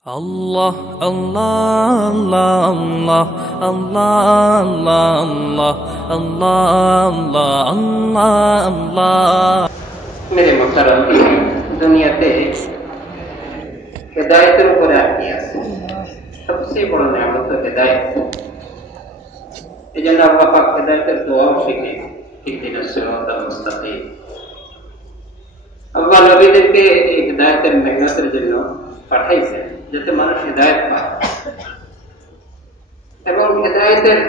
Allah Allah Allah Allah Allah Allah Allah Allah Allah. Allah मेरे मुहतरम, दुनिया पे हिदायत सबसे बड़ा नियामत तो हिदायत ये जना पाक हिदायत दुआ सीखे इतने सिरोत मुस्तकीम। अल्लाह नबी दे के हिदायत मेहनत जन्नत পাঠাইছেন যাতে মানুষ হেদায়ত পায়। এবং হেদায়তের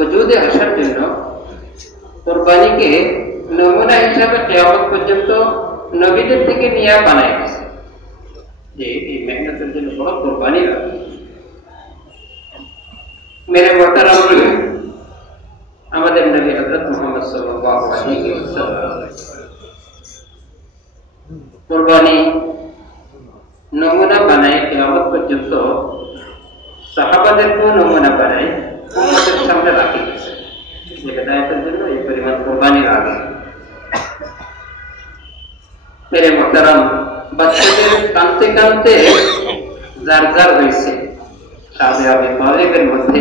ওজুদে আসার জন্য কোরবানিকে নমুনা হিসাবে কেয়ামত পর্যন্ত নবীদের থেকে নিয়ে বানাই গেছে যে এই মেহনতের জন্য বড় কোরবানি মেরে মোহতারাম আমাদের নবী হজরত মোহাম্মদ ওয়াসাল্লাম। কোরবানি নমুনা বানায় কেয়ামত পর্যন্ত সাহাবাদেরকেও নমুনা বানায় উম্মতের সামনে রাখি হেদায়তের জন্য এই পরিমাণ মেরে বাচ্চাদের কানতে কানতে যার যার হয়েছে সাথে আমি মালিকের মধ্যে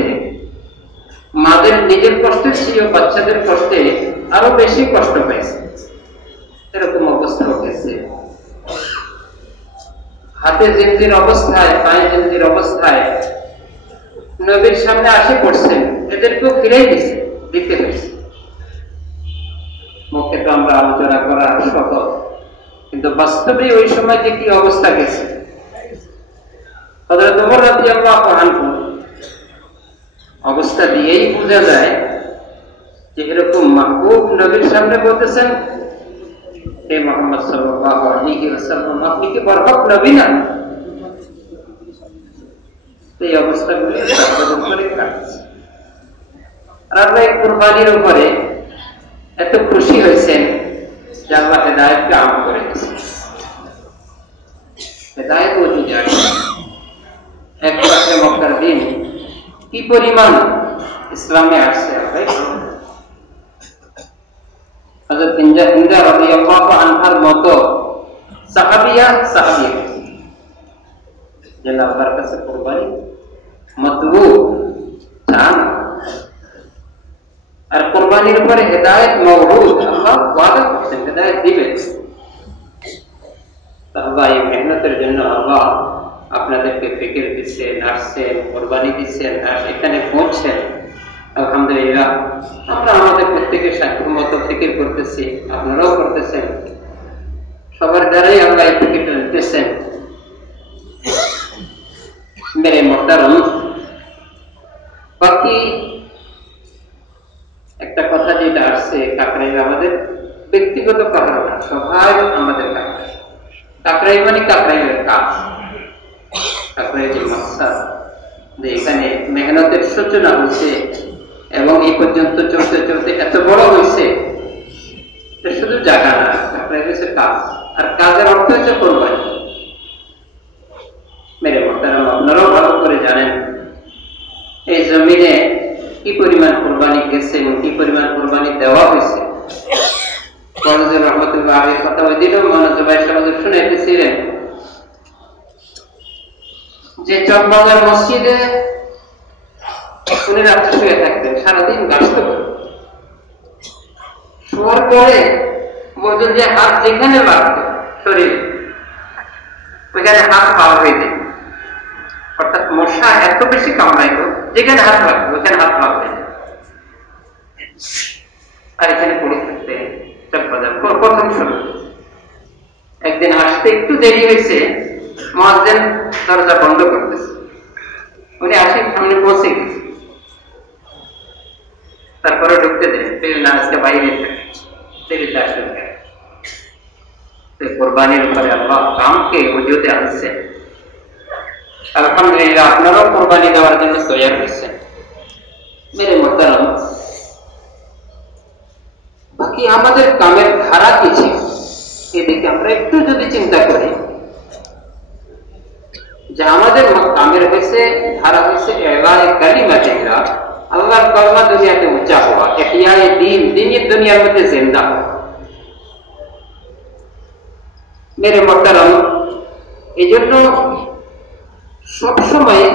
মাদের নিজের কষ্টের বাচ্চাদের কষ্টে আরও বেশি কষ্ট পাইছে। এরকম অবস্থা হয়েছে। হাতে জিন্দির অবস্থায়, পায়ে জিন্দির অবস্থায় নবীর সামনে আসে পড়ছেন। এদেরকেও ফিরেই দিছে, দিতে হয়েছে মুখে তো আমরা আলোচনা করা সহজ কিন্তু বাস্তবে ওই সময় যে কি অবস্থা গেছে? অবস্থা দিয়েই বোঝা যায় যে এরকম মাহবুব নবীর সামনে বলতেছেন হে মোহাম্মদ সাল্লাল্লাহু আলাইহি ওয়াসাল্লাম আপনি কি বরকত নবী না এই অবস্থাগুলো সম্বোধন করে কাটছে আর আল্লাহ এই কুরবানির উপরে এত খুশি হয়েছেন যে আল্লাহ হেদায়তকে আম করে দিয়েছেন হেদায়ত ওজুদে আসে এক পাশে মক্কার দিন কি পরিমাণ ইসলামে আসছে হযরত adalah harta sekurban मतबू चाम और कुर्बानी पर हिदायत मौजूद अल्लाह वादक से हिदायत दी गई अल्लाह ये मेहनत जन्न अल्लाह আপনাদেরকে ফিকির দিচ্ছেন আসছেন কোরবানি দিচ্ছেন আর এখানে পৌঁছছেন আলহামদুলিল্লাহ আমরা আমাদের প্রত্যেকের সাধ্য মতো ফিকির করতেছি আপনারাও করতেছেন সবার দ্বারাই আল্লাহ এই ফিকিরটা দিতেছেন মেরে মোহতারম বাকি একটা কথা যেটা আসছে কাকরাই আমাদের ব্যক্তিগত কথা সবাই আমাদের কাকরাই মানে কাকরাইয়ের কাকরাই যে মাকসাদ যে এখানে মেহনতের সূচনা হয়েছে এবং এই পর্যন্ত চলতে চলতে এত বড় হয়েছে শুধু জায়গা না কাকরাই হয়েছে কাজ। আর কাজের অর্থ হচ্ছে কোরবানি মেরে মোহতারাম আপনারাও ভালো করে জানেন। এই জমিনে কি পরিমাণ কোরবানি গেছে এবং কি পরিমাণ কোরবানি দেওয়া হয়েছে? রাত্রে শুয়ে সারাদিন পরে যে হাত যেখানে লাগতো শরীর, ওইখানে হাত পাওয়া হয়ে गुस्सा है तो बेसी काम आएको लेकिन हर वक्त लेकिन हर वक्त ऐसे पढ़ी सकते हैं सब बदल को प्रथम शुरू एक दिन আসতে একটু দেরি হয়েছে মুয়াজ্জিন দরজা বন্ধ করতেছে উনি আসি সামনে পৌঁছে গেছে তারপরে ঢুকতে দেয় পেল না আজকে বাইরে থাকে দেরি দাস কোরবানির উপরে আল্লাহ কামকে উজুতে আনছে আলহামদুলিল্লাহ, আপনারাও কোরবানি দেওয়ার জন্য তৈরি হয়েছেন। মেরে মোহতারাম বাকি আমাদের কামের ধারা কি ছিল? এদিকে আমরা একটু যদি চিন্তা করি, যে আমাদের কামের হয়েছে, ধারা হয়েছে এলায় কালিমা চেংরা আল্লাহর কলমা দুনিয়াতে উঁচা হওয়া এহিয়ায় দিন, দিনের দুনিয়ার মধ্যে জিন্দা মেরে মোহতারাম এই জন্য সবসময়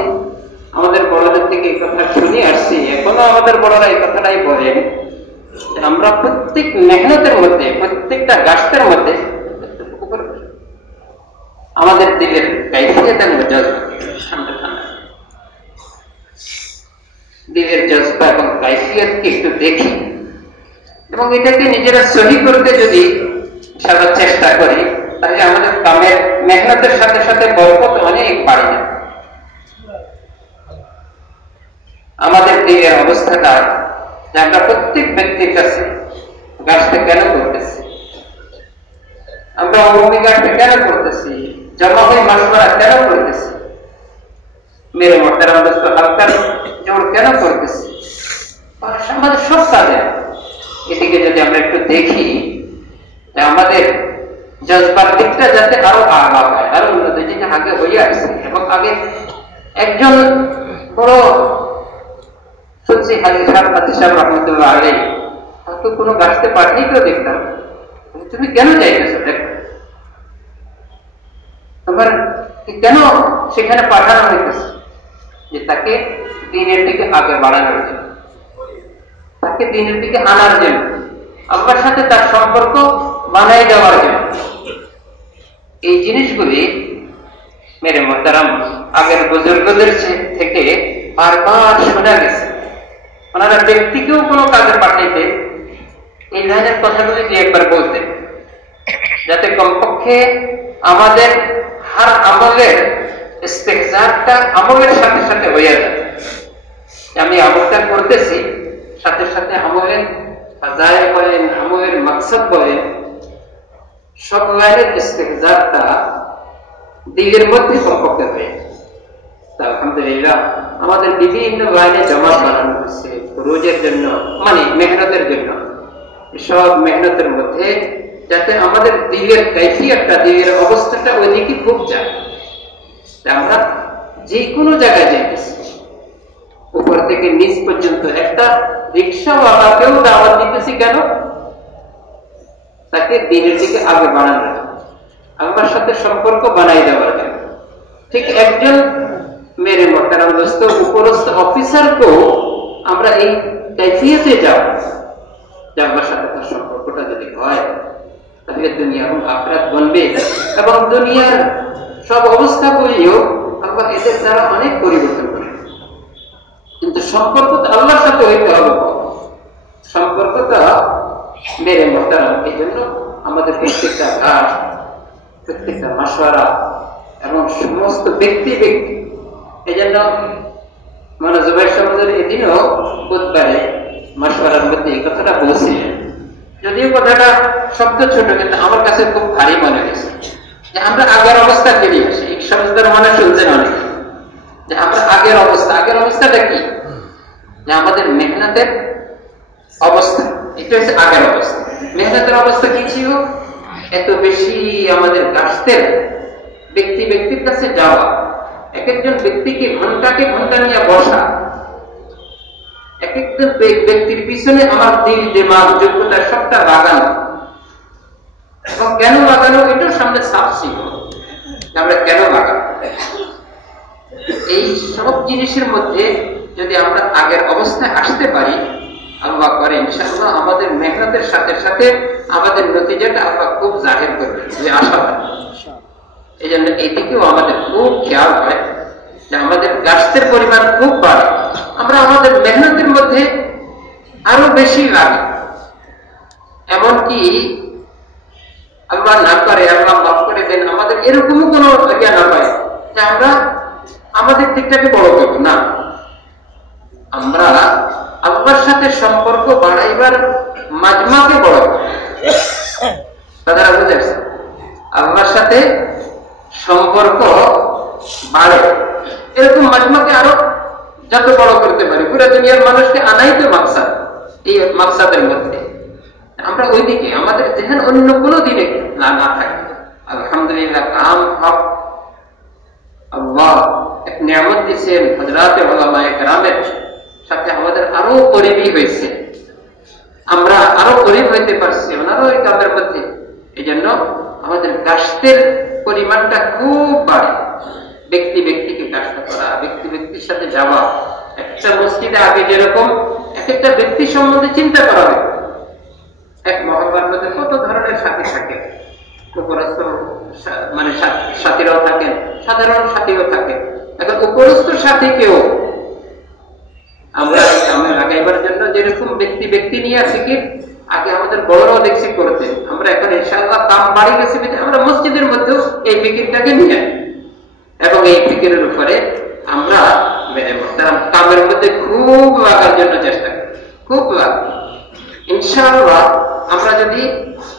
আমাদের বড়দের থেকে এই কথা শুনে আসছি। এখনও আমাদের বড়রা এই কথাটাই বলেন যে আমরা প্রত্যেক মেহনতের মধ্যে, প্রত্যেকটা গাছের মধ্যে আমাদের দিলের দিলের এবং কাইফিয়তকে একটু দেখি এবং এটাকে নিজেরা সহি করতে যদি সারা চেষ্টা করি, তাহলে আমাদের কামের মেহনতের সাথে সাথে বরকত অনেক বাড়ে যায় আমাদের দিনের অবস্থাটা যে প্রত্যেক ব্যক্তির কাছে গাছটা কেন করতেছি? আমরা গাছটা কেন করতেছি? জমা হয়ে মাসমারা কেন করতেছি? মেরে মোটারাম দোস্ত হালকার জোর কেন করতেছি? আমাদের সব কাজে এদিকে যদি আমরা একটু দেখি আমাদের জজবার দিকটা যাতে আরও আগা হয়, আরও উন্নত যেটা আগে হয়ে আসছে এবং আগে একজন বড় সাহেব রহমতুল্লাহ আলাই হয়তো কোনো গাছতে পাঠিয়ে কেউ দেখতাম তুমি কেন চাইতেছো দেখো। তোমার কেন সেখানে পাঠানো হইতেছে? যে তাকে দিনের দিকে আগে বাড়ানোর জন্য, তাকে দিনের দিকে আনার জন্য, আল্লাহর সাথে তার সম্পর্ক বানাই দেওয়ার জন্য। এই জিনিসগুলি মেরে মোহতারাম আগের বুজুর্গদের থেকে বারবার শোনা গেছে। ওনারা ব্যক্তিকেও কোনো কাজে পাঠাইতে এই ধরনের কথাগুলি দিয়ে একবার বলতেন যাতে কমপক্ষে আমাদের হার আমলের ইস্তেকজারটা আমলের সাথে সাথে হয়ে যায়। আমি আমলটা করতেছি, সাথে সাথে আমলের ফাজাইল বলেন, আমলের মাকসাদ বলেন, সব লাইনের ইস্তেকজারটা দিলের মধ্যে কমপক্ষে হয়ে আমাদের বিভিন্ন লাইনে জমা বানানো হচ্ছে রোজের জন্য মানে মেহনতের জন্য। সব মেহনতের মধ্যে যাতে আমাদের দিলের কাইফিয়াতটা, দিলের অবস্থাটা ওইদিকে খুব যায়। আমরা যে কোনো জায়গায় যাইতেছি। উপর থেকে নিচ পর্যন্ত একটা রিক্সাওয়ালাকেও দাওয়াত দিতেছি কেন? তাকে দিনের দিকে আগে বাড়ানো আমার সাথে সম্পর্ক বানাই দেওয়ার জন্য। ঠিক একজন অফিসারকেও আমরা এই যাব সাথে তার সম্পর্কটা যদি হয় তাহলে দুনিয়া এবং বনবে এবং দুনিয়ার সব আল্লাহ এদের দ্বারা অনেক পরিবর্তন করে কিন্তু সম্পর্ক তো আল্লাহর সাথে হইতে হবে সম্পর্কটা মেরে মোটারাম এই জন্য আমাদের প্রত্যেকটা ঘাস প্রত্যেকটা এবং সমস্ত ব্যক্তি ব্যক্তি এই জন্য মানে জুবাই সমাজের এদিনও বুধবারে মাসওয়ারার মধ্যে এই কথাটা বলছিলেন। যদিও কথাটা শব্দ ছোট, কিন্তু আমার কাছে খুব ভারী মনে হয়েছে। যে আমরা আগের অবস্থা ফিরে আসি। এই সমাজদার মানে শুনছেন অনেক যে আমরা আগের অবস্থা। আগের অবস্থাটা কি? যে আমাদের মেহনতের অবস্থা। এটা হচ্ছে আগের অবস্থা। মেহনতের অবস্থা কি ছিল? এত বেশি আমাদের গাছদের ব্যক্তি ব্যক্তির কাছে যাওয়া। এক একজন ব্যক্তিকে ঘন্টাকে ঘণ্টা নিয়ে বসা। এক একজন ব্যক্তির পিছনে আমার দিল দেমাগ, যোগ্যতা সবটা লাগানো এবং কেন লাগানো এটাও সামনে ছিল। আমরা কেন লাগানো এই সব জিনিসের মধ্যে যদি আমরা আগের অবস্থায় আসতে পারি, আল্লাহ করে, ইনশাআল্লাহ আমাদের মেহনতের সাথে সাথে আমাদের নতিজাটা আল্লাহ খুব জাহির করবে। যে আশা এই জন্য এদিকেও আমাদের খুব খেয়াল হয় যে আমাদের গাছের পরিমাণ খুব বাড়ে। আমরা আমাদের মেহনতের মধ্যে আরও বেশি লাগে। এমনকি আল্লাহ না করে, আল্লাহ মাফ করে দেন, আমাদের এরকমও কোনো জ্ঞান না হয় যে আমরা আমাদের দিকটাকে বড় করব। না। আমরা আল্লাহর সাথে সম্পর্ক বাড়াইবার মাজমাকে বড় তারা বুঝে আল্লাহর সাথে সম্পর্ক বাড়ে এরকম মাজমাকে আরও যত বড় করতে পারি। পুরো দুনিয়ার মানুষকে আনাই তো মাকসাদ, এই মাকসাদের মধ্যে। আমরা ওইদিকে, আমাদের যেহেন অন্য কোনো দিনে না না থাকে। আলহামদুলিল্লাহ, কাম, হক, আল্লাহ, এক নিয়ামত দিচ্ছেন হজরাতে সাথে আমাদের আরও করিবই হয়েছে। আমরা আরও হইতে পারছি, ওনারও এই কাজের মধ্যে। এই জন্য আমাদের গাছের পরিমাণটা খুব বাড়ে। ব্যক্তি ব্যক্তিকে কাজটা করা, ব্যক্তি ব্যক্তির সাথে যাওয়া। একটা মসজিদে আগে যেরকম এক একটা ব্যক্তি সম্বন্ধে চিন্তা করা হয়। এক মধ্যে কত ধরনের সাথী থাকে? উপরস্থ মানে সাথীরাও থাকেন, সাধারণ সাথীও থাকে এখন উপরস্থ সাথীকেও আমরা এই কামে লাগাইবার জন্য যেরকম ব্যক্তি ব্যক্তি নিয়ে ফিকির আগে আমাদের বড়রাও দেখছি করতে আমরা এখন কাম বাড়ি গেছি আমরা মসজিদের মধ্যেও এই ফিকিরটাকে নিয়ে আনি। এবং এই ফিকিরের উপরে আমরা কামের মধ্যে খুব লাগার জন্য চেষ্টা করি। খুব লাগ ইনশাআল্লাহ আমরা যদি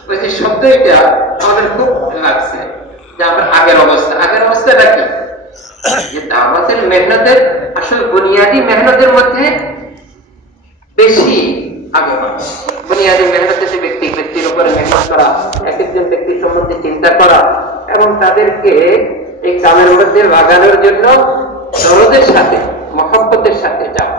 ওই যে শব্দ এটা আমাদের খুব লাগছে যে আমরা আগের অবস্থা। আগের অবস্থাটা কি? যে দাওয়াতের মেহনতের, আসলে বুনিয়াদি মেহনতের মধ্যে বেশি আগে। বুনিয়াদি মেহনতে যে ব্যক্তি ব্যক্তির উপরে মেহনত করা, এক একজন ব্যক্তি সম্বন্ধে চিন্তা করা এবং তাদেরকে এই কামের মধ্যে লাগানোর জন্য দরদের সাথে, মহব্বতের সাথে যাওয়া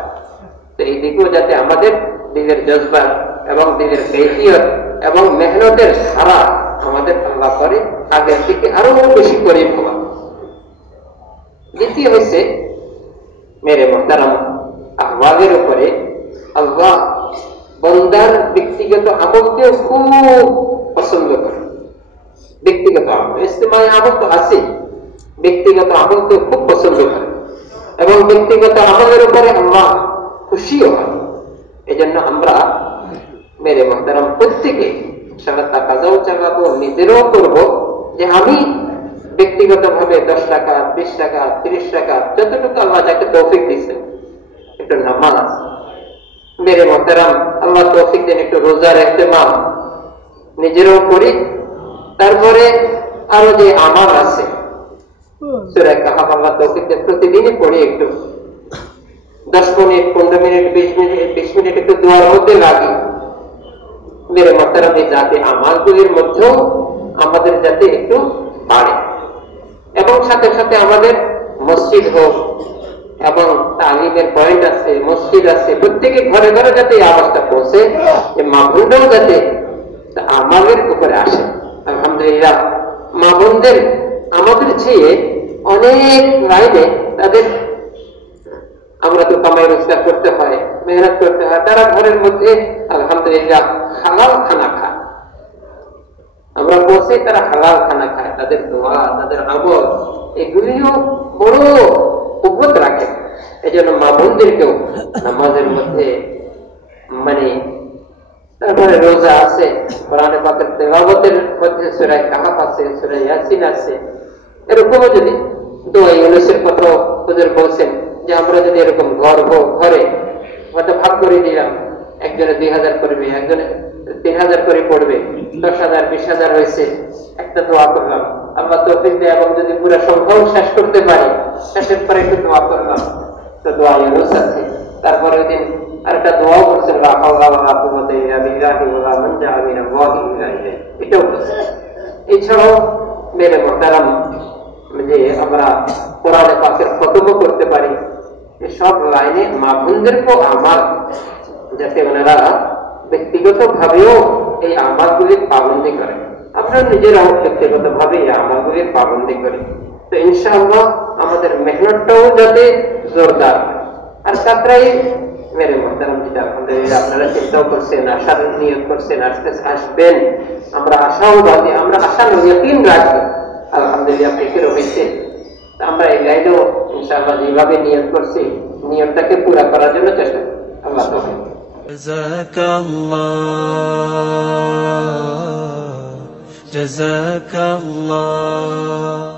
তো এই দিকেও যাতে আমাদের দিনের জজবা এবং দিনের কৈফিয়ত এবং মেহনতের ধারা আমাদের আল্লাহ করে, আগের দিকে আরও বেশি করে হওয়া দ্বিতীয় হয়েছে মেরে মহতারাম আহ্বাদের উপরে আল্লাহ বন্দার ব্যক্তিগত আমলকেও খুব পছন্দ করে। ব্যক্তিগত আমল, ইস্তেমায় আমল তো আছে ব্যক্তিগত আমলকেও খুব পছন্দ করে এবং ব্যক্তিগত আমলের উপরে আল্লাহ খুশিও হয়। এই জন্য আমরা মেরে মহতারাম প্রত্যেকে সারা টাকাটাও চালাবো, নিজেরও করব যে আমি ব্যক্তিগত ভাবে দশ টাকা, বিশ টাকা, তিরিশ টাকা, যতটুকু আল্লাহ যাকে তৌফিক দিচ্ছেন একটু নামাজ, মেরে মহতারাম, আল্লাহ তৌফিক দেন, একটু রোজার এহতেমাম নিজেরও করি, তারপরে আরও যে আমার আছে প্রতিদিনই পড়ি একটু দশ মিনিট পনেরো মিনিট বিশ মিনিট বিশ মিনিট একটু দোয়ার মধ্যে লাগি মেরে মধ্যেও আমাদের যাতে একটু বাড়ে এবং সাথে সাথে আমাদের মসজিদ হোক এবং তালিমের পয়েন্ট আছে মসজিদ আছে প্রত্যেকে ঘরে ঘরে যাতে আওয়াজটা পৌঁছে যাতে আমাদের উপরে আসে আলহামদুলিল্লাহ মাহবুবদের আমাদের চেয়ে অনেক লাইনে তাদের আমরা তো কামাই রোজগার করতে হয়, মেহনত করতে হয়। তারা ঘরের মধ্যে, আলহামদুলিল্লাহ, হালাল খানা খায়। আমরা বসে তারা হালাল খানা খায়, তাদের দোয়া, তাদের আমল, এগুলিও বড় উপত রাখে। এই জন্য মা বোনদেরকেও নামাজের মধ্যে মানে তারপরে রোজা আছে, কোরআনে পাকের তেলাওয়াতের মধ্যে সুরায় কাহাফ আছে সুরায় ইয়াসিন আছে। এরকমও যদি দোয়া ইউনুসের কথা হুজুর বলছেন যে আমরা যদি এরকম ঘর ঘরে হয়তো ভাগ করে দিলাম, একজনে দুই হাজার করবে, একজনে তিন হাজার করে পড়বে, দশ হাজার, বিশ হাজার হয়েছে, একটা দোয়া করলাম। আল্লাহ তৌফিক দেয় এবং যদি পুরো সংখ্যাও শেষ করতে পারি, শেষের পরে একটু দোয়া করলাম। তো দোয়া ইউনুস আছে। তারপরে ওই দিন আরেকটা দোয়াও করছেন এটাও করছেন। এছাড়াও মেরে মোহতারাম যে আমরা কোরআনে পাকের খতমও করতে পারি সব লাইনে মা বোনদেরকেও আমার, যাতে ওনারা ব্যক্তিগত ভাবেও এই আমালগুলির পাবন্দি করে। আমরা নিজেরাও ব্যক্তিগত ভাবে এই আমালগুলির পাবন্দি করি। তো ইনশাআল্লাহ আমাদের মেহনতটাও যাতে জোরদার আর তারপরে মেরে মোহতারাম আপনারা চিন্তাও করছেন, আশার নিয়োগ করছেন, আসতে আসবেন। আমরা আশাও বাদে, আমরা আশা নিয়তিন রাখি। আলহামদুলিল্লাহ ফিকিরও হয়েছে তা আমরা এই লাইনেও ইনশাআল্লাহ যেভাবে নিয়োগ করছি নিয়তটাকে পুরা করার জন্য চেষ্টা করি আল্লাহ তো جزاك الله جزاك الله